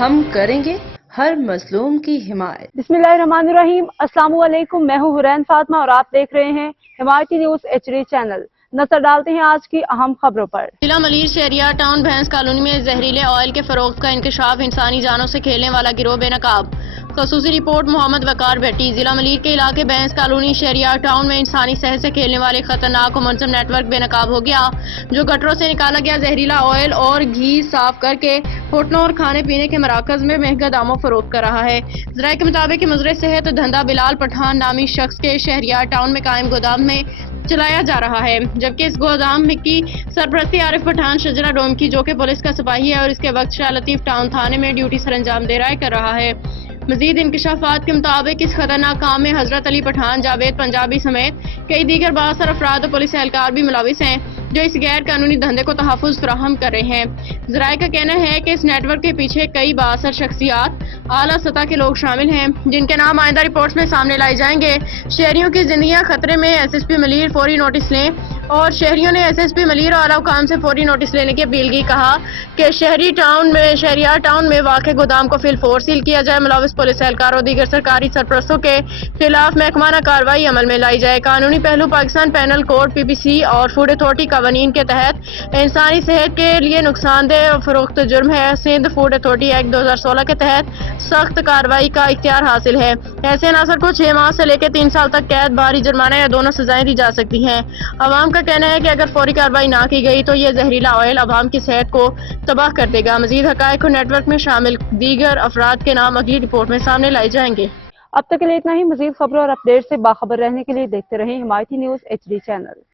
ہم کریں گے ہر مظلوم کی حمایت۔ بسم اللہ الرحمن الرحیم۔ السلام علیکم، میں ہوں حرین فاطمہ اور آپ دیکھ رہے ہیں حمایتی نیوز HD چینل۔ نظر ڈالتے ہیں آج کی اہم خبروں پر۔ ضلع ملیر شہریار ٹاؤن بھینس کالونی میں زہریلے آئل کے فروخت کا انکشاف، انسانی جانوں سے کھیلنے والا گروہ بے نقاب۔ خصوصی رپورٹ محمد وقار بھٹی۔ ضلع ملیر کے علاقے بھینس کالونی شہریار ٹاؤن میں انسانی صحت سے کھیلنے والے خطرناک و منظم نیٹ ورک بے نقاب ہو گیا، جو گٹروں سے نکالا گیا زہریلا آئل اور گھی صاف کر کے ہوٹلوں اور کھانے پینے کے مراکز میں مہنگا داموں فروخت کر رہا ہے۔ ذرائع کے مطابق مضر صحت دھندا بلال پٹھان نامی شخص کے شہریار ٹاؤن میں قائم گودام میں چلایا جا رہا ہے، جبکہ اس گودام کی سرپرستی عارف پٹھان شجرہ ڈوم کی، جو کہ پولیس کا سپاہی ہے اور اس کے وقت شاہ لطیف ٹاؤن تھانے میں ڈیوٹی سر انجام دے رہا ہے، کر رہا ہے۔ مزید انکشافات کے مطابق اس خطرناک کام میں حضرت علی پٹھان، جاوید پنجابی سمیت کئی دیگر بااثر افراد اور پولیس اہلکار بھی ملوث ہیں، جو اس غیر قانونی دھندے کو تحفظ فراہم کر رہے ہیں۔ ذرائع کا کہنا ہے کہ اس نیٹ ورک کے پیچھے کئی بااثر شخصیات، اعلیٰ سطح کے لوگ شامل ہیں، جن کے نام آئندہ رپورٹس میں سامنے لائے جائیں گے۔ شہریوں کی زندگیاں خطرے میں، SSP ملیر فوری نوٹس لیں۔ اور شہریوں نے SSP ملیر اور اعلیٰ حکام سے فوری نوٹس لینے کی اپیل کی۔ کہا کہ شہریار ٹاؤن میں واقع گودام کو فی الفور سیل کیا جائے، ملوث پولیس اہلکار اور دیگر سرکاری سرپرستوں کے خلاف محکمانہ کارروائی عمل میں لائی جائے۔ قانونی پہلو پاکستان پینل کوڈ PPC اور فوڈ اتھارٹی قوانین کے تحت انسانی صحت کے لیے نقصان دہ فروخت جرم ہے۔ سندھ فوڈ اتھارٹی ایکٹ 2016 کے تحت سخت کارروائی کا اختیار حاصل ہے۔ ایسے عناصر کو 6 ماہ سے لے کے 3 سال تک قید، بھاری جرمانہ یا دونوں سزائیں دی جا سکتی ہیں۔ عوام کا کہنا ہے کہ اگر فوری کارروائی نہ کی گئی تو یہ زہریلا آئل عوام کی صحت کو تباہ کر دے گا۔ مزید حقائق اور نیٹ ورک میں شامل دیگر افراد کے نام اگلی رپورٹ میں سامنے لائے جائیں گے۔ اب تک کے لیے اتنا ہی۔ مزید خبروں اور اپڈیٹ سے باخبر رہنے کے لیے دیکھتے رہیں حمایتی نیوز HD چینل۔